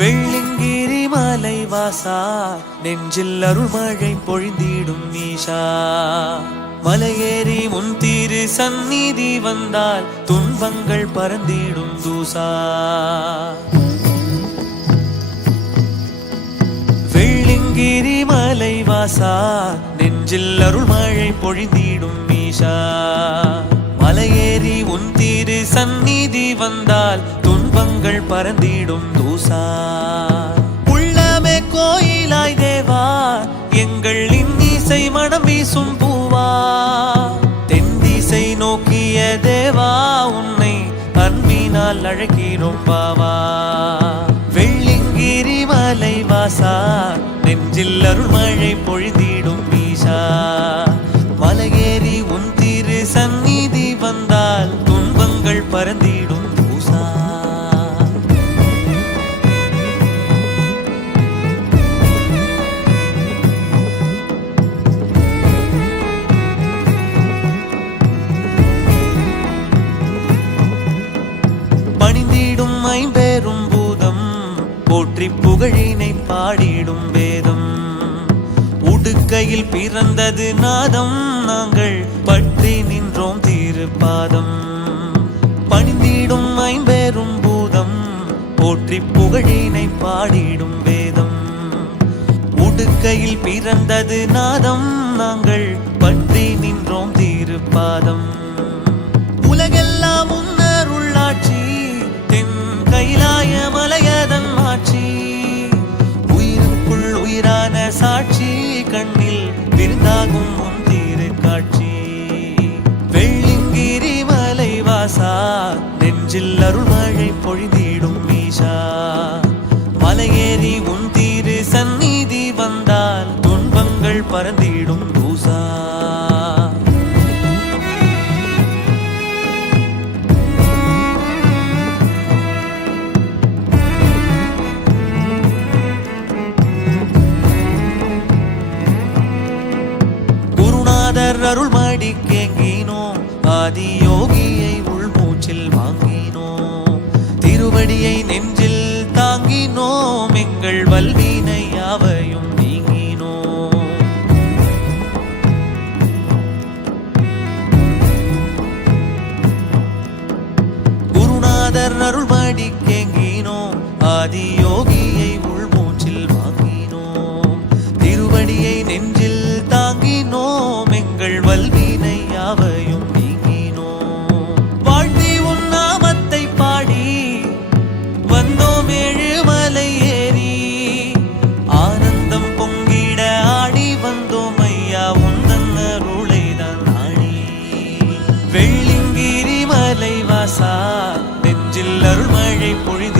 வெள்ளிங்கிரி மலை வாசா நெஞ்சில் அருள்மழை பொழிந்திடும் ஈஷா மலையேறி முன் தீரு சந்நிதி வந்தால் துன்பங்கள் பறந்திடும் தூசா வெள்ளிங்கிரி மலை வாசா நெஞ்சில் அருள்மழை பொழிந்திடும் ஈஷா மலையேறி உன் தீரு சந்நிதி வந்தால் துன்பங்கள் பறந்திடும் தூசா உள்ளமே கோயிலாய் தேவா எங்கள் இன்னிசை மனம் வீசும் பூவா தென் திசை நோக்கிய தேவா உன்னை அன்பினால் அழைக்கிறோம் பாவா வெள்ளிங்கிரி மலை வாசா நெஞ்சில் அருள்மழை பொழிந்திடும் ஈஷா மலையேறி உன் திரு சந்நிதி வந்தால் துன்பங்கள் பறந்திடும் தூசா பணிந்திடும் ஐம்பெரும் பூதம் போற்றி புகழினை பாடிடும் வேதம் உடுக்கையில் பிறந்தது நாதம் நாங்கள் பற்றி நின்றோம் திருப்பாதம் பணிந்திடும் ஐம்பெரும் பூதம் போற்றி புகழினை பாடிடும் வேதம் உடுக்கையில் பிறந்தது நாதம் நாங்கள் பற்றி நின்றோம் திருப்பாதம் உலகெல்லாம் உன்னருள்ளாட்சி தென் கைலாய மலையதன் மாட்சி உயிருக்குள் உயிரான சாட்சி கண்ணில் விருந்தாகும் உன் தீரு காட்சி வெள்ளிங்கிரி மலை வாசா நெஞ்சில் அருள்மழை பொழிந்திடும் ஈஷா மலையேறி உன் தீரு சந்நிதி வந்தால் துன்பங்கள் பறந்திடும் தூசா அருள்மடி கேங்கினோம் ஆதி யோகியை உள்மூச்சில் வாங்கினோம் திருவடியை நெஞ்சில் தாங்கினோம் எங்கள் வல்வினை யாவையும் நீங்கினோம் குருநாதர் அருள்மடி கேங்கினோம் ஆதி யோகியை உள்மூச்சில் வாங்கினோம் திருவடியை நெஞ்சில் தாங்கினோம் எங்கள் வல்வினை யாவையும் நீங்கினோம் வாழ்த்தி உன் நாமத்தை பாடி வந்தோம் ஏழுமலை ஏறி ஆனந்தம் பொங்கிட ஆடி வந்தோம் ஐயா உந்தன் அருளைதான் நாடி வெள்ளிங்கிரி மலை வாசா நெஞ்சில் அருள்மழை பொழிந்து